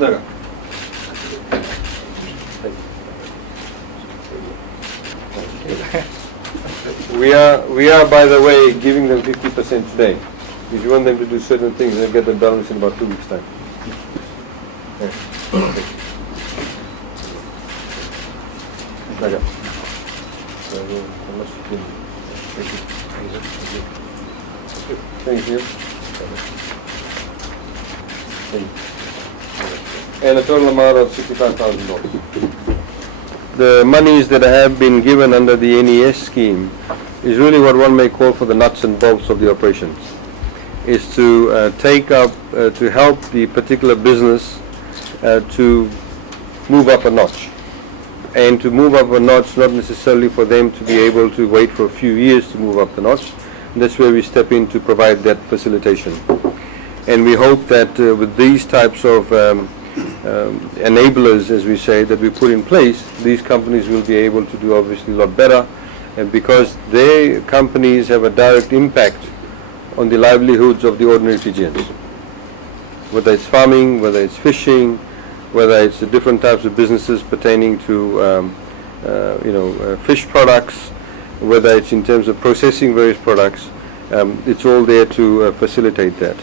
There. We are, by the way, giving them 50% today. If you want them to do certain things, they'll get the balance in about 2 weeks' time. Okay. Okay. Thank you. And a total amount of $65,000. The monies that have been given under the NES scheme is really what one may call for the nuts and bolts of the operations. Is to take up, to help the particular business to move up a notch. And to move up a notch, not necessarily for them to be able to wait for a few years to move up the notch. And that's where we step in to provide that facilitation. And we hope that with these types of enablers, as we say, that we put in place, these companies will be able to do obviously a lot better, and because their companies have a direct impact on the livelihoods of the ordinary Fijians. Whether it's farming, whether it's fishing, whether it's the different types of businesses pertaining to fish products, whether it's in terms of processing various products, it's all there to facilitate that.